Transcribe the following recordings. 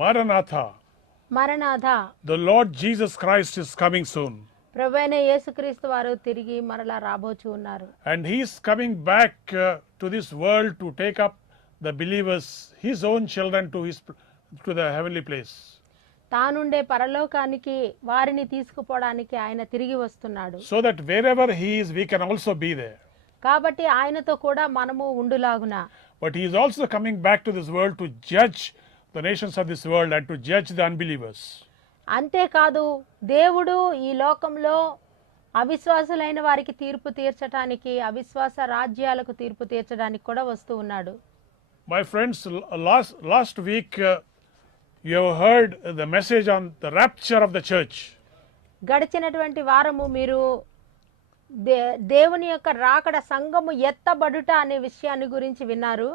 Maranatha, మరణాథ the Lord Jesus Christ is coming soon. ప్రభువైన యేసుక్రీస్తు వారు తిరిగి మరలా రాబోచు ఉన్నారు. And he is coming back to this world to take up the believers, his own children, to the heavenly place. తానుండే పరలోకానికి వారిని తీసుకుపోవడానికి ఆయన తిరిగి వస్తున్నాడు. So that wherever he is, we can also be there. కాబట్టి ఆయనతో కూడా మనము ఉండులాగున. But he is also coming back to this world to judge the nations of this world and to judge the unbelievers. అంతేకాదు దేవుడు ఈ లోకంలో అవిశ్వాసులైన వారికి తీర్పు తీర్చడానికి, అవిశ్వాస రాజ్యాలకు తీర్పు తీర్చడానికి కూడా వస్తూ ఉన్నాడు. My friends, last week you have heard the message on the rapture of the church. గడిచినటువంటి వారము మీరు దేవుని యొక్క రాకడ, సంఘము ఎత్తబడుట అనే విషయాన్ని గురించి విన్నారు.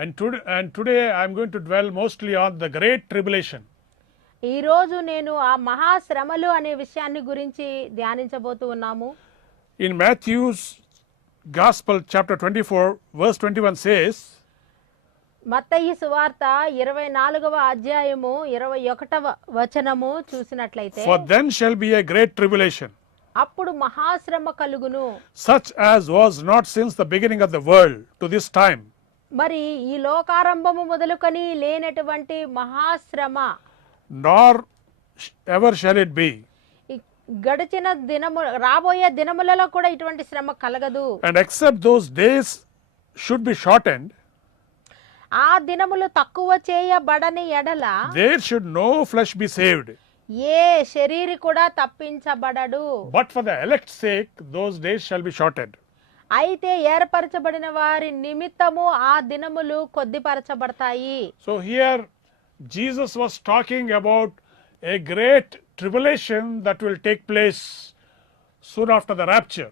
And today I am going to dwell mostly on the great tribulation. ఈ రోజు నేను ఆ మహాశ్రమలు అనే విషయాన్ని గురించి ధ్యానించబోతూ ఉన్నాము. In Matthew's Gospel chapter 24 verse 21 says, మత్తయి సువార్త 24వ అధ్యాయము 21వ వచనము చూసినట్లయితే, For then shall be a great tribulation, అప్పుడు మహాశ్రమ కలుగును, such as was not since the beginning of the world to this time, మరి ఈ లోకారంభము మొదలుకొని లేనటువంటి మహాశ్రమ, nor ever shall it be. గడిచిన దినము రాబోయే దినములలో కూడా ఇటువంటి శ్రమ కలగదు. And except those days should be shortened, ఆ దినములు తక్కువ చేయబడని ఎడల there should no flesh be saved. ఏ శరీరి కూడా తప్పించబడడు. But for the elect's sake, those days shall be shortened. అయితే ఏర్పరచబడిన వారి నిమిత్తము ఆ దినములు కొద్దిపరచబడతాయి. So here Jesus was talking about a great tribulation that will take place soon after the rapture.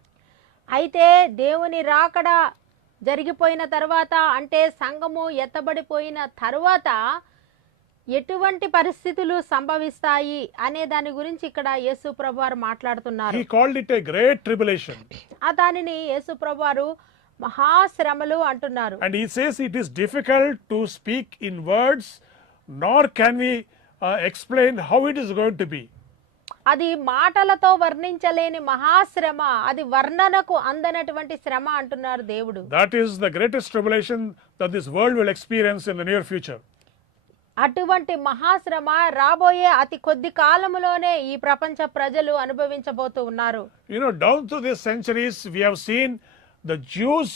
అయితే దేవుని రాకడ జరిగిపోయిన తర్వాత, అంటే సంఘము ఎత్తబడిపోయిన తరువాత ఎటువంటి పరిస్థితులు సంభవిస్తాయి అనే దాని గురించి ఇక్కడ యేసు ప్రభువారు మాట్లాడుతున్నారు. He called it a great tribulation. ఆ దానిని యేసు ప్రభువారు మహాశ్రమలు అంటున్నారు. And he says it is difficult to speak in words, nor can we explain how it is going to be. అది మాటలతో వర్ణించలేని మహాశ్రమ, అది వర్ణనకు అందనటువంటి శ్రమ అంటున్నారు దేవుడు. That is the greatest tribulation that this world will experience in the near future. అటువంటి మహాశ్రమ రాబోయే అతి కొద్ది కాలములోనే ఈ ప్రపంచ ప్రజలు అనుభవించబోతూ ఉన్నారు. You know, down through these centuries, we have seen the Jews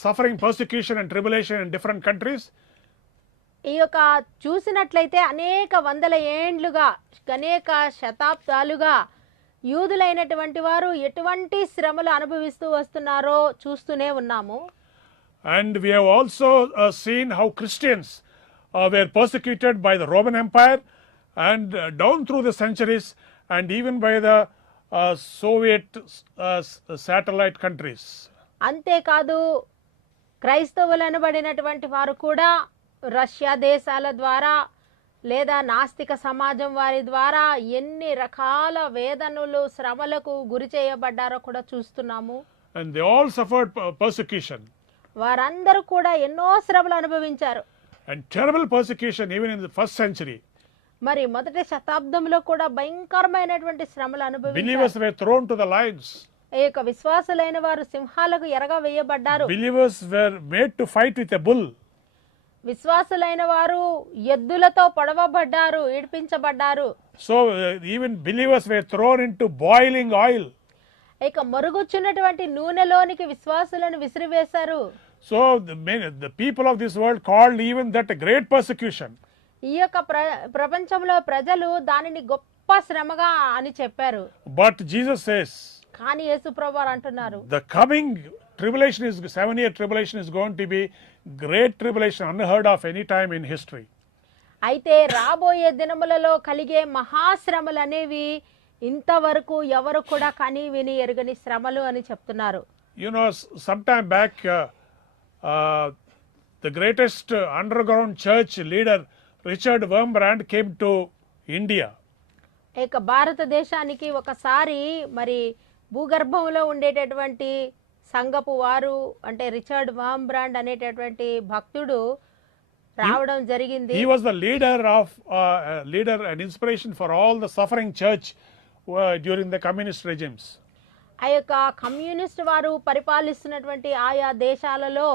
suffering persecution and tribulation in different countries. ఈ యొక్క చూసినట్లయితే అనేక వందల ఏండ్లుగా, అనేక శతాబ్దాలుగా యూదులైనటువంటి వారు ఎటువంటి శ్రమలు అనుభవిస్తూ వస్తున్నారో చూస్తూనే ఉన్నాము. And we have also seen how Christians were persecuted by the Roman Empire and down through the centuries, and even by the Soviet satellite countries. అంతేకాదు క్రైస్తవులు అనబడినటువంటి వారు కూడా రష్యా దేశాల ద్వారా లేదా నాస్తిక సమాజం వారి ద్వారా ఎన్ని రకాల వేదనలు, శ్రమలకు గురి చేయబడ్డారో కూడా చూస్తున్నాము. And they all suffered persecution. వారందరూ కూడా ఎన్నో శ్రమలు అనుభవించారు. And terrible persecution even in the first century. మరి మొదటి శతాబ్దంలో కూడా భయంకరమైనటువంటి శ్రమలు అనుభవించారు. Believers were thrown to the lions. ఈ యొక్క విశ్వాసులైన వారు సింహాలకు ఎరగా వేయబడ్డారు. Believers were made to fight with a bull. విశ్వాసులైన వారు ఎద్దులతో పొడవబడ్డారు, ఈడ్పించబడ్డారు. So even believers were thrown into boiling oil. ఇక మరుగుచున్నటువంటి నూనెలోనికి విశ్వాసులను విసిరివేశారు. So the people of this world called even that a great persecution. ఈ యొక్క ప్రపంచంలో ప్రజలు దానిని గొప్ప శ్రమగా అని చెప్పారు. But Jesus says, కానీ యేసు ప్రభువారు అంటున్నారు, the coming tribulation is 7-year tribulation is going to be great tribulation unheard of any time in history. అయితే రాబోయే దినములలో కలిగే మహాశ్రమలు అనేవి ఇంతవరకు ఎవరు కూడా కని విని ఎరుగని శ్రమలు అని చెప్తున్నారు. You know, sometime back the greatest underground church leader Richard Wurmbrand came to India. ఇక భారతదేశానికి ఒకసారి మరి భూగర్భంలో ఉండేటటువంటి సంఘపు వారు, అంటే రిచర్డ్ వాంబ్రాండ్ అనేటటువంటి భక్తుడు రావడం జరిగింది. He was the leader and inspiration for all the suffering church during the communist regimes. ఆ యొక్క కమ్యూనిస్ట్ వారు పరిపాలిస్తున్నటువంటి ఆయా దేశాలలో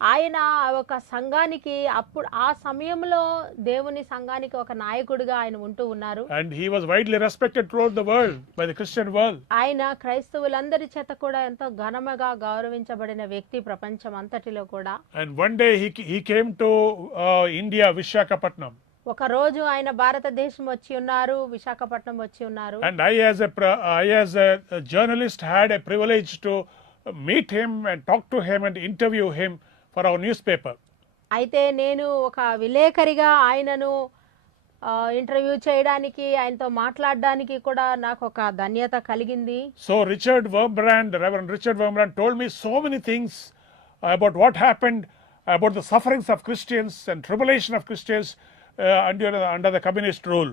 ఆయన ఒక సంఘానికి అప్పుడు ఆ సమయంలో దేవుని సంఘానికి ఒక నాయకుడిగా ఆయన ఉంటూ ఉన్నారు. And he was widely respected throughout the world by the Christian world. ఆయన క్రైస్తవులందరి చేత కూడా ఎంతో ఘనముగా గౌరవించబడిన వ్యక్తి ప్రపంచం అంతటిలో కూడా. And one day he came to India, Visakhapatnam. ఒక రోజు ఆయన భారతదేశం వచ్చి ఉన్నారు, విశాఖపట్నం వచ్చి ఉన్నారు. And I as a journalist had a privilege to meet him and talk to him and interview him for our newspaper. అయితే నేను ఒక విలేకరిగా ఆయనను ఇంటర్వ్యూ చేయడానికి, ఆయనతో మాట్లాడడానికి కూడా నాకు ఒక ధన్యత కలిగింది. So Reverend Richard Wurmbrand told me so many things about what happened, about the sufferings of Christians and tribulation of Christians under the communist rule.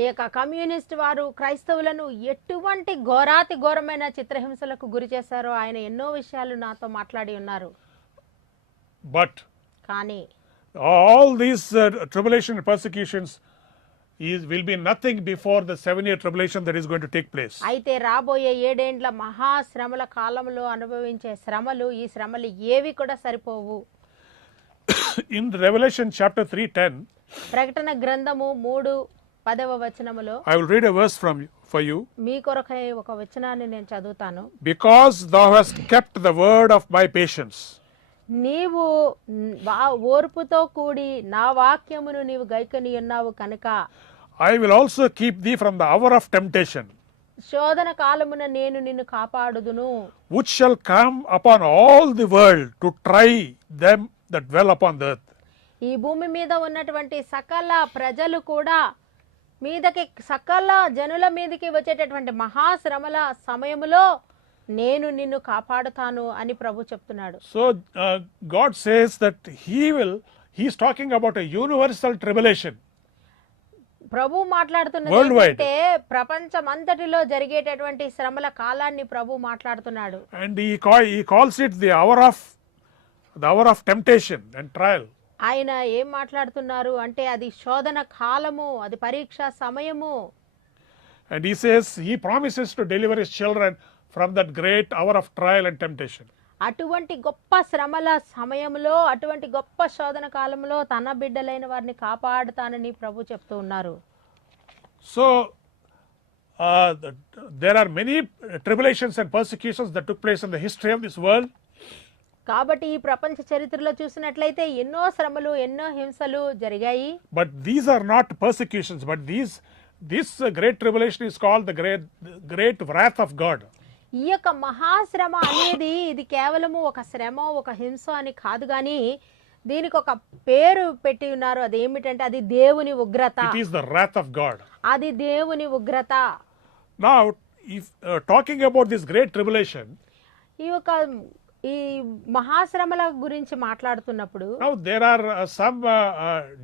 ఈ యొక్క కమ్యూనిస్ట్ వారు క్రైస్తవులను ఎటువంటి ఘోరాతి ఘోరమైన చిత్రహింసలకు గురి చేశారో ఆయన ఎన్నో విషయాలు నాతో మాట్లాడి ఉన్నారు. But కానీ all these tribulation and persecutions will be nothing before the 7-year tribulation that is going to take place. అయితే రాబోయే 7 ఏండ్ల మహాశ్రమల కాలంలో అనుభవించే శ్రమలు, ఈ శ్రమలు ఏవి కూడా సరిపోవు. In Revelation chapter 3:10, ప్రకటన గ్రంథము 3:10వ వచనములో I will read a verse for you. మీ కొరకై ఒక వచనాన్ని నేను చదువుతాను. Because thou hast kept the word of my patience. నీవు ఓర్పుతో కూడి నా వాక్యమును నీవు గైకొని ఉన్నావు కనుక I will also keep thee from the hour of temptation, శోధన కాలమున నేను నిన్ను కాపాడుదును, which shall come upon all the world to try them that dwell upon the earth. ఈ భూమి మీద ఉన్నటువంటి సకల ప్రజలు కూడా మీదకి, సకల జనుల మీదకి వచ్చేటటువంటి మహాశ్రమల సమయములో నేను నిన్ను కాపాడుతాను అని ప్రభు చెప్తున్నాడు. So God says that he's talking about a universal tribulation. ప్రభు మాట్లాడుతున్నది Worldwide. ఏంటంటే ప్రపంచమంతటిలో జరిగేటటువంటి శ్రమల కాలాన్ని ప్రభు మాట్లాడుతున్నాడు. And he calls it the hour of temptation and trial. ఆయన ఏం మాట్లాడుతున్నారు అంటే అది శోధన కాలము, అది పరీక్ష సమయము. And he says he promises to deliver his children from that great hour of trial and temptation. అటువంటి గొప్ప శ్రమల సమయంలో, అటువంటి గొప్ప శోధన కాలంలో తన బిడ్డలైన వారిని కాపాడుతానని ప్రభు చెప్తూ ఉన్నారు. So there are many tribulations and persecutions that took place in the history of this world. కాబట్టి ఈ ప్రపంచ చరిత్రలో చూసినట్లయితే ఎన్నో శ్రమలు, ఎన్నో హింసలు జరిగాయి. But these are not persecutions, but this great tribulation is called the great wrath of God. ఈ యొక్క మహాశ్రమ అనేది ఇది కేవలము ఒక శ్రమ, ఒక హింస అని కాదు గాని దీనికి ఒక పేరు పెట్టి ఉన్నారు. అది ఏమిటంటే అది దేవుని ఉగ్రత. It is the wrath of God. అది దేవుని ఉగ్రత. Now, if talking about this great tribulation, ఈ మహాశ్రమల గురించి మాట్లాడుతున్నప్పుడు now there are some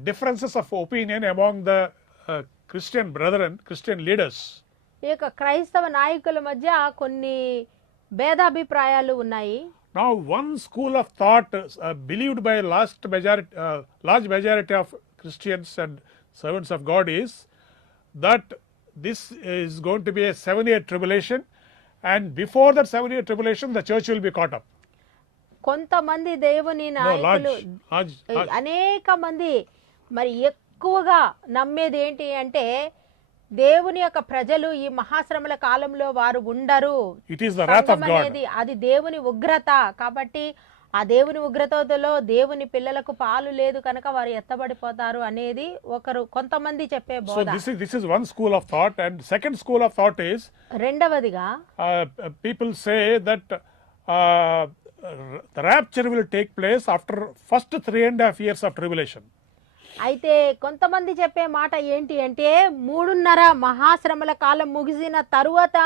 differences of opinion among the Christian brethren, Christian leaders. ఈ యొక్క క్రైస్తవ నాయకుల మధ్య కొన్ని భేదాభిప్రాయాలు ఉన్నాయి. Now, one school of thought believed by large majority of Christians and servants of God is that this is going to be a 7-year tribulation, and before that 7-year tribulation, the church will be caught up. కొంతమంది దేవుని నాయకులు, అనేక మంది మరి ఎక్కువగా నమ్మేది ఏంటి అంటే దేవుని యొక్క ప్రజలు ఈ మహాశ్రమల కాలంలో వారు ఉండరు. It is the wrath of God. అది దేవుని ఉగ్రత. కాబట్టి ఆ దేవుని ఉగ్రతలో దేవుని పిల్లలకు పాలు లేదు కనుక వారు ఎత్తబడిపోతారు అనేది కొంతమంది చెప్పే బోధ. So this is one school of thought, and second school of thought is రెండవదిగా people say that the rapture will take place after first 3.5 years of tribulation. అయితే కొంతమంది చెప్పే మాట ఏంటి అంటే 3.5 మహాశ్రమల కాలం ముగిసిన తరువాత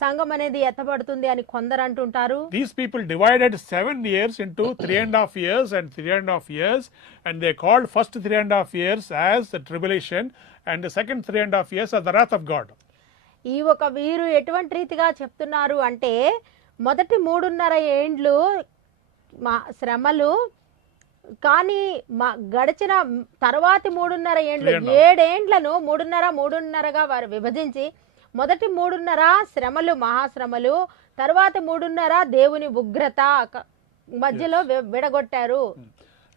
సంఘం అనేది ఎత్తబడుతుంది అని కొందరు అంటుంటారు. These people divided 7 years into 3.5 years and 3.5 years, and they called first 3.5 years as the tribulation and the second 3.5 years as the wrath of God. ఈ వీరు ఎటువంటి రీతిగా చెప్తున్నారు అంటే మొదటి 3.5 ఏండ్లు శ్రమలు, కానీ గడిచిన తర్వాతి 3.5 ఏండ్లు 7 ఏండ్లను 3.5గా వారు విభజించి మొదటి 3.5 శ్రమలు, మహాశ్రమలు, తర్వాత 3.5 దేవుని ఉగ్రత మధ్యలో విడగొట్టారు.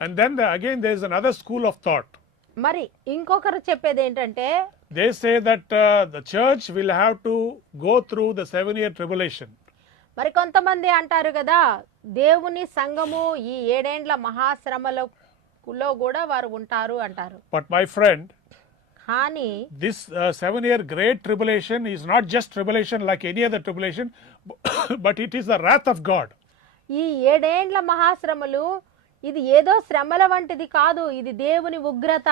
And then again there is another school of thought. మరి ఇంకొకరు చెప్పేది ఏంటంటే They say that the church will have to go through the 7-year tribulation. మరి కొంతమంది అంటారు కదా, దేవుని సంఘము ఈ 7 ఏండ్ల మహాశ్రమలో కూడా వారు ఉంటారు అంటారు. But my friend, కానీ this 7-year great tribulation is not just tribulation like any other tribulation, but it is the wrath of God. ఈ 7 ఏండ్ల మహాశ్రమలు ఇది ఏదో శ్రమల వంటిది కాదు, ఇది దేవుని ఉగ్రత.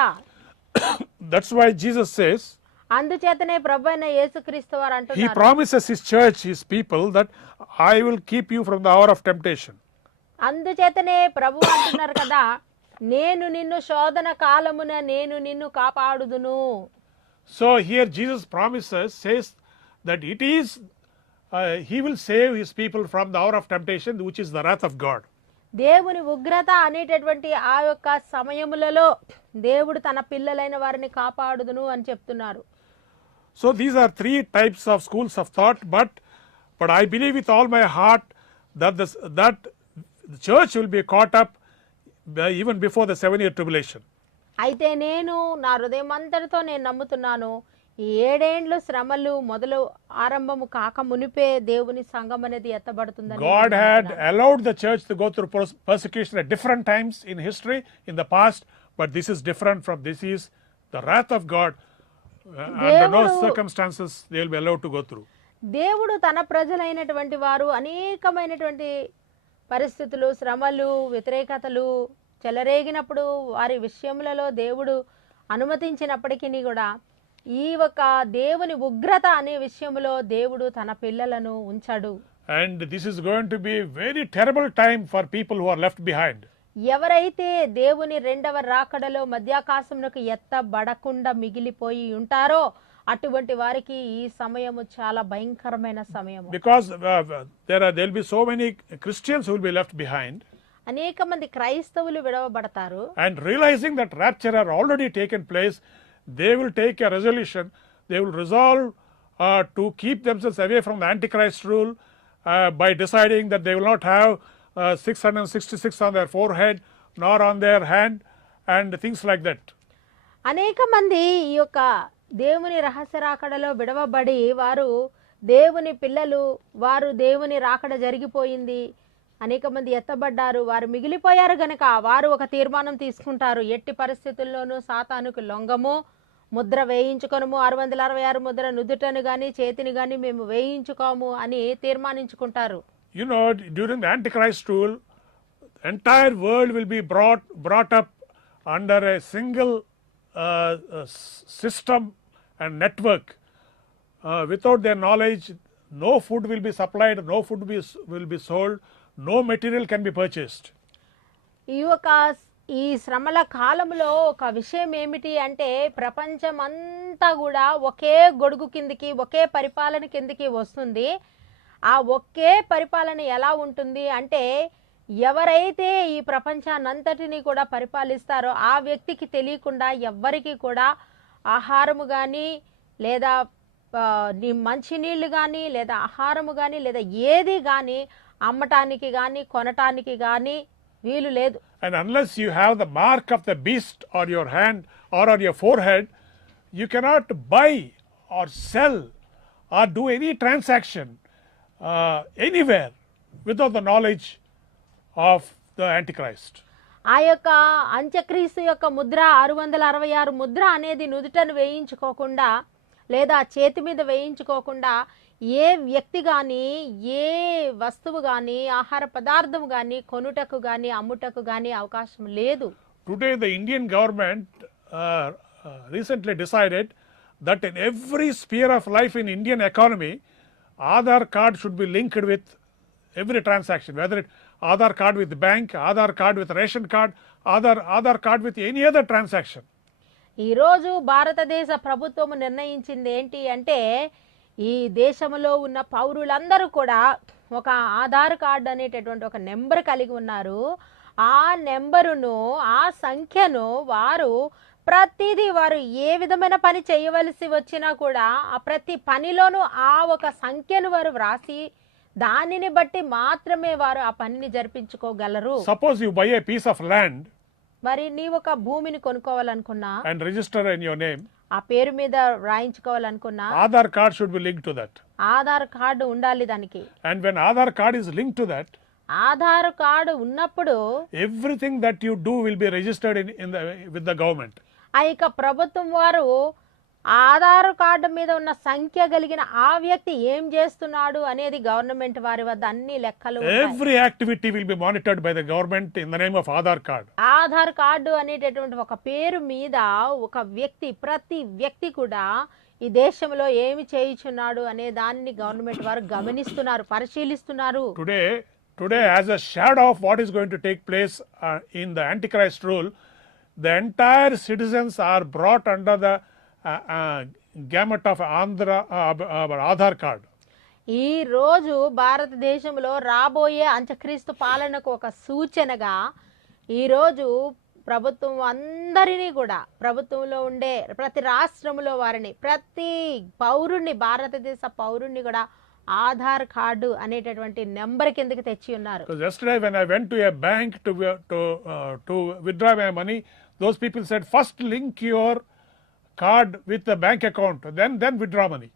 That's why Jesus says, అందుచేతనే ప్రభువైన యేసుక్రీస్తు వారు he అంటున్నారు, promises his church, his people, that I will keep you from the hour of temptation. అందుచేతనే ప్రభు అంటున్నారు కదా, నేను నిన్ను శోధన కాలమున నేను నిన్ను కాపాడుదును. So here Jesus promises, says that it is he will save his people from the hour of temptation, which is the wrath of God. దేవుని ఉగ్రత అనేటటువంటి ఆ యొక్క సమయములలో దేవుడు తన పిల్లలైన వారిని కాపాడుదును అని చెప్తున్నారు. So these are 3 types of schools of thought, but I believe with all my heart that the church will be caught up even before the 7-year tribulation. అయితే నేను నా హృదయం అంతటితో నేను నమ్ముతున్నాను, ఈ 7 ఏండ్లు శ్రమలు ఆరంభము కాక మునిపే దేవుని సంఘం అనేది ఎత్తబడుతుందని. God had allowed the church to go through persecution at different times in history in the past, but this is different from this is the wrath of God. Under no circumstances they will be allowed to go through. దేవుడు తన ప్రజలైనటువంటి వారు అనేకమైనటువంటి పరిస్థితులు, శ్రమలు, వ్యతిరేకతలు చెలరేగినప్పుడు వారి విషయములలో దేవుడు అనుమతించినప్పటికీ కూడా ఈ ఒక దేవుని ఉగ్రత అనే విషయంలో దేవుడు తన పిల్లలను ఉంచాడు. And this is going to be very terrible time for people who are left behind. ఎవరైతే దేవుని రెండవ రాకడలో మధ్యాకాశమునకు ఎత్తబడకుండా మిగిలిపోయి ఉంటారో అటువంటి వారికి ఈ సమయము చాలా భయంకరమైన సమయము. Because there will be so many Christians who will be left behind. అనేక మంది క్రైస్తవులు విడవబడతారు. And realizing that rapture had already taken place, they will take a resolution. They will resolve to keep themselves away from the Antichrist rule by deciding that they will not have 666 on their forehead nor on their hand and things like that. అనేక మంది ఈ యొక్క దేవుని రహస్య రాకడలో విడవబడి వారు దేవుని పిల్లలు, వారు దేవుని రాకడ జరిగిపోయింది, అనేక మంది ఎత్తబడ్డారు, వారు మిగిలిపోయారు గనక వారు ఒక తీర్మానం తీసుకుంటారు, ఎట్టి పరిస్థితుల్లోనూ సాతానుకు లొంగము, ముద్ర వేయించుకొనము, 666 ముద్ర నుదుటను గాని చేతిని గాని మేము వేయించుకోము అని తీర్మానించుకుంటారు. You know, during the Antichrist rule, the entire world will be brought up under a single system and network. Without their knowledge, no food will be supplied, no food will be sold, no material can be purchased. ఈ శ్రమల కాలంలో ఒక విషయం ఏమిటి అంటే ప్రపంచం అంతా కూడా ఒకే గొడుగు కిందికి, ఒకే పరిపాలన కిందికి వస్తుంది. ఆ ఒకే పరిపాలన ఎలా ఉంటుంది అంటే ఎవరైతే ఈ ప్రపంచాన్నంతటిని కూడా పరిపాలిస్తారో ఆ వ్యక్తికి తెలియకుండా ఎవ్వరికి కూడా ఆహారము కానీ లేదా మంచినీళ్ళు కానీ లేదా ఆహారము కానీ లేదా ఏది కానీ అమ్మటానికి కానీ కొనటానికి కానీ వీలు లేదు. And unless you have the mark of the beast on your hand or on your forehead, you cannot buy or sell or do any transaction anywhere without the knowledge of the Antichrist. ఆ యొక్క అంత్యక్రీస్తు యొక్క ముద్ర 666 ముద్ర అనేది నుదుటను వేయించుకోకుండా లేదా చేతి మీద వేయించుకోకుండా ఏ వ్యక్తి కానీ ఏ వస్తువు కానీ ఆహార పదార్థం కానీ కొనుటకు కానీ అమ్ముటకు కానీ అవకాశం లేదు. Today the Indian government recently decided that in every sphere of life in Indian economy, Aadhaar card should be linked with every transaction, whether it Aadhaar card with the bank, Aadhaar card with ration card, Aadhaar card with any other transaction. ఈ రోజు భారతదేశ ప్రభుత్వం నిర్ణయించింది ఏంటి అంటే ఈ దేశంలో ఉన్న పౌరులందరూ కూడా ఒక ఆధార్ కార్డు అనేటటువంటి ఒక నెంబర్ కలిగి ఉన్నారు. ఆ నెంబరును, ఆ సంఖ్యను వారు ప్రతిదీ వారు ఏ విధమైన పని చేయవలసి వచ్చినా కూడా ఆ ప్రతి పనిలోనూ ఆ ఒక సంఖ్యను వారు వ్రాసి దానిని బట్టి మాత్రమే వారు ఆ పనిని జరిపించుకోగలరు. Suppose you buy a piece of land మరి నీవు ఒక భూమిని కొనుక్కోవాలనుకున్నా, and register in your name, ఆ పేరు మీద రాయించుకోవాలనుకున్నా Aadhaar card should be linked to that. Aadhaar card ఉండాలి దానికి. And when Aadhaar card is linked to that, Aadhaar card ఉన్నప్పుడు everything that you do will be registered with the government. ఆ యొక్క ప్రభుత్వం వారు ఆధార్ కార్డు మీద ఉన్న సంఖ్య కలిగిన ఆ వ్యక్తి ఏం చేస్తున్నాడు అనేది గవర్నమెంట్ వారి వద్ద అన్ని లెక్కలు ఉంటాయి. Every activity will be monitored by the government in the name of Aadhaar card. Aadhaar card అనేటటువంటి ఒక పేరు మీద ఒక వ్యక్తి, ప్రతి వ్యక్తి కూడా ఈ దేశంలో ఏమి చేయుచున్నాడు అనే దాన్ని గవర్నమెంట్ వారు గమనిస్తున్నారు, పరిశీలిస్తున్నారు. Today, as a shadow of what is going to take place in the Antichrist rule, the entire citizens are brought under the gamut of Aadhaar card. ఈ రోజు భారతదేశంలో రాబోయే అంత్యక్రీస్తు పాలనకు ఒక సూచనగా ఈ రోజు ప్రభుత్వం అందరినీ కూడా, ప్రభుత్వంలో ఉండే ప్రతి రాష్ట్రంలో వారిని, ప్రతి పౌరుణ్ణి, భారతదేశ పౌరుణ్ణి కూడా ఆధార్ కార్డు అనేటటువంటి నెంబర్ కిందకి తెచ్చి ఉన్నారు. Because yesterday when I went to a bank to withdraw my money, those people said first link your card with the bank account, then withdraw money.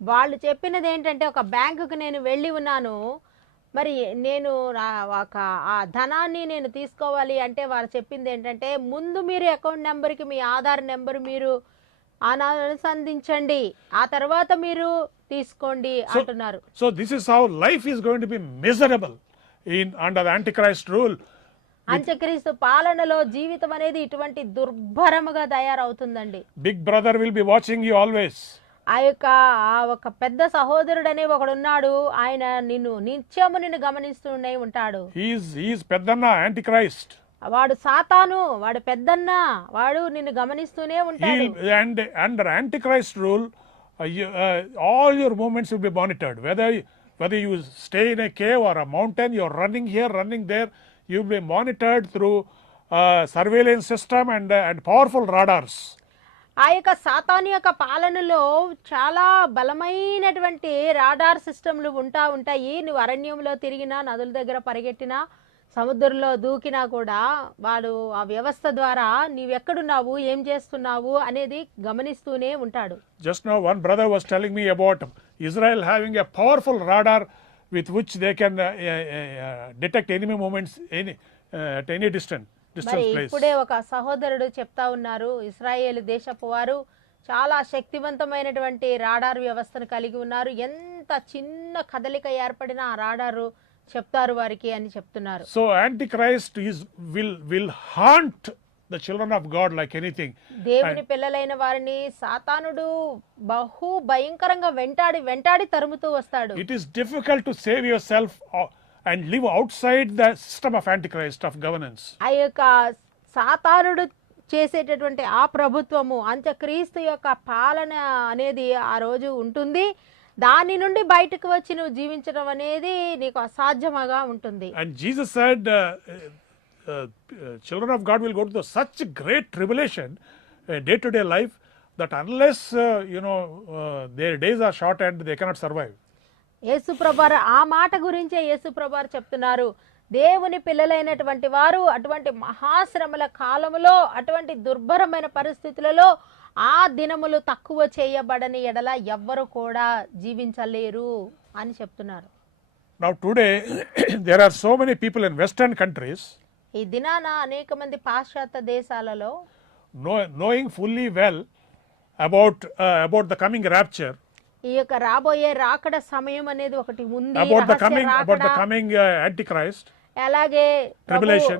వాళ్ళు చెప్పినది ఏంటంటే, ఒక బ్యాంకుకు నేను వెళ్ళి ఉన్నాను, మరి నేను ఒక ఆ ధనాన్ని నేను తీసుకోవాలి అంటే వారు చెప్పింది ఏంటంటే, ముందు మీరు అకౌంట్ నెంబర్కి మీ ఆధార్ నెంబర్ మీరు అనుసంధించండి, ఆ తర్వాత మీరు తీసుకోండి అంటున్నారు. So this is how life is going to be miserable under the Antichrist rule. అంత్యక్రీస్తు పాలనలో జీవితం అనేది ఇటువంటి దుర్భరముగా తయారవుతుందండి. Big brother will be watching you always. ఆ ఒక పెద్ద సహోదరుడు అనే ఒకడు ఉన్నాడు, ఆయన నిత్యము నిన్ను గమనిస్తూనే ఉంటాడు. He is Peddanna Antichrist. వాడు సాతాను, వాడు పెద్దన్న, వాడు నిన్ను గమనిస్తూనే ఉంటాడు. And under Antichrist rule, all your movements will be monitored. Whether you stay in a cave or a mountain, you're running here, running there, you will be monitored through surveillance system and powerful radars. ఆ యొక్క సాతాను యొక్క పాలనలో చాలా బలమైనటువంటి radar సిస్టమ్లు ఉంటాయి. నువ్వు అరణ్యంలో తిరిగినా, నదుల దగ్గర పరిగెట్టినా, సముద్రంలో దూకినా కూడా వాడు ఆ వ్యవస్థ ద్వారా నీవెక్కడున్నావు, ఏం చేస్తున్నావు అనేది గమనిస్తూనే ఉంటాడు. Just now one brother was telling me about Israel having a powerful radar with which they can detect enemy movements at any distance మరి place. ఇప్పుడే ఒక సహోదరుడు చెప్తా ఉన్నారు, ఇశ్రాయేలు దేశపు వారు చాలా శక్తివంతమైనటువంటి రాడార్ వ్యవస్థను కలిగి ఉన్నారు, ఎంత చిన్న కదలిక ఏర్పడినా ఆ రాడారు చెప్తారు వారికి అని చెప్తున్నారు. So Antichrist will haunt the children of God like anything. దేవుని పిల్లలైన వారిని సాతానుడు బహు భయంకరంగా వెంటాడి తరుముతూ వస్తాడు. It is difficult to save yourself and live outside the system of Antichrist of governance. ఆ యొక్క సాతానుడు చేసేటటువంటి ఆ ప్రభుత్వము, అంత్యక్రీస్తు యొక్క పాలన అనేది ఆ రోజు ఉంటుంది. దాని నుండి బయటకు వచ్చి నువ్వు జీవించడం అనేది నీకు అసాధ్యముగా ఉంటుంది. And Jesus said children of God will go to such great tribulation, day-to-day life, that unless their days are shortened, they cannot survive. యేసుప్రభువారు ఆ మాట గురించే యేసుప్రభువారు చెప్తున్నారు, దేవుని పిల్లలైనటువంటి వారు అటువంటి మహాశ్రమల కాలములో, అటువంటి దుర్భరమైన పరిస్థితులలో ఆ దినములు తక్కువ చేయబడని ఎడల ఎవ్వరు కూడా జీవించలేరు అని చెప్తున్నారు. Now today there are so many people in Western countries ఈ దినాన అనేక మంది పాశ్చాత్య దేశాలలో knowing fully well about the coming rapture, ఈ యొక్క రాబోయే రాకడ సమయం అనేది ఒకటి ఉంది, about the రహస్య coming Antichrist, అలాగే Tribulation.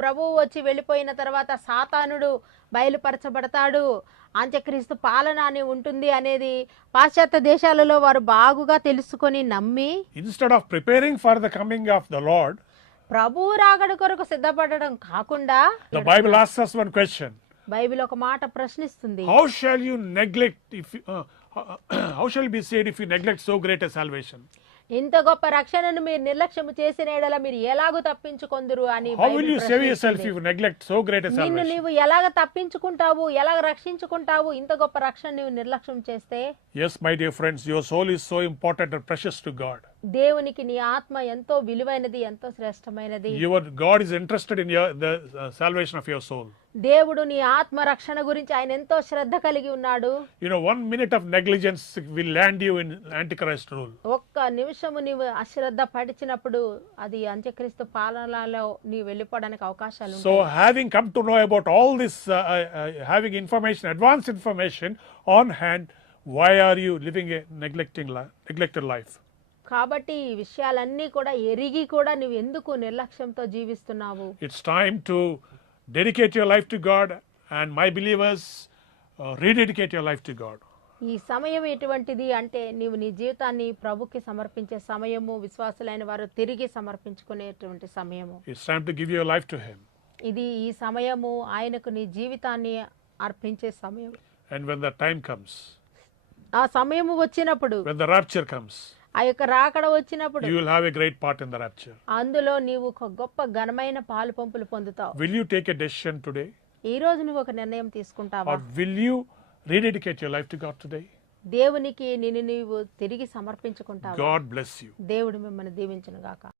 ప్రభు వచ్చి వెళ్ళిపోయిన తర్వాత సాతానుడు బయలుపరచబడతాడు, అంత్యక్రీస్తు పాలన అని ఉంటుంది అనేది పాశ్చాత్య దేశాలలో వారు బాగుగా తెలుసుకొని నమ్మి, instead of preparing for the coming of the Lord, ప్రభు రాకడ కొరకు సిద్ధపడడం కాకుండా the Bible asks us one question. Bible ఒక మాట ప్రశ్నిస్తుంది, How shall you neglect how shall you be saved if you neglect so great a salvation? ఇంత గొప్ప రక్షణను మీరు నిర్లక్ష్యం చేసిన ఎడల మీరు ఎలాగూ తప్పించుకొందురు అని How will Bible you save yourself if ప్రశ్నిస్తుంది. you neglect so great a నిన్ను salvation? నీవు ఎలాగ తప్పించుకుంటావు, ఎలాగ రక్షించుకుంటావు ఇంత గొప్ప రక్షణ నీవు నిర్లక్ష్యం చేస్తే? Yes, my dear friends, your soul is so important and precious to God. దేవునికి నీ ఆత్మ ఎంతో విలువైనది, ఎంతో శ్రేష్టమైనది. Your God is interested in the salvation of your soul. దేవుడు నీ ఆత్మ రక్షణ గురించి ఆయన ఎంతో శ్రద్ధ కలిగి ఉన్నాడు. 1 minute of negligence will land you in Antichrist rule. ఒక్క నిమిషము నీవు అశ్రద్ధ పడిచినప్పుడు అది అంత్యక్రీస్తు పాలనలో నీవు వెళ్ళిపోవడానికి అవకాశాలు So ఉంటాయి. having come to know about all this, having information, advanced information on hand, why are you living a neglected life? కాబట్టి ఈ విషయాలన్నీ కూడా ఎరిగి కూడా నువ్వు ఎందుకు నిర్లక్ష్యంతో జీవిస్తున్నావు? It's time to dedicate your life to God, and my believers, rededicate your life to God. ఈ సమయం ఎటువంటిది అంటే నీవు నీ జీవితాన్ని ప్రభుకి సమర్పించే సమయము, విశ్వాసులైన వారు తిరిగి సమర్పించుకునేటువంటి సమయము. It's time to give your life to Him. ఇది ఈ సమయము ఆయనకు నీ జీవితాన్ని అర్పించే సమయం. And when the time comes, ఆ సమయము వచ్చినప్పుడు, when the rapture comes, ఆ యొక్క రాకడ వచ్చినప్పుడు you will have a great part in the rapture. అందులో నీవు ఒక గొప్ప ఘనమైన పాలు పంపులు పొందుతావు. Will you take a decision today? ఈ రోజు నువ్వు ఒక నిర్ణయం తీసుకుంటావా? Or will you rededicate your life to God today? దేవునికి నిన్ను నీవు తిరిగి సమర్పించుకుంటావా? God bless you. దేవుడు మిమ్మల్ని దీవించును గాక.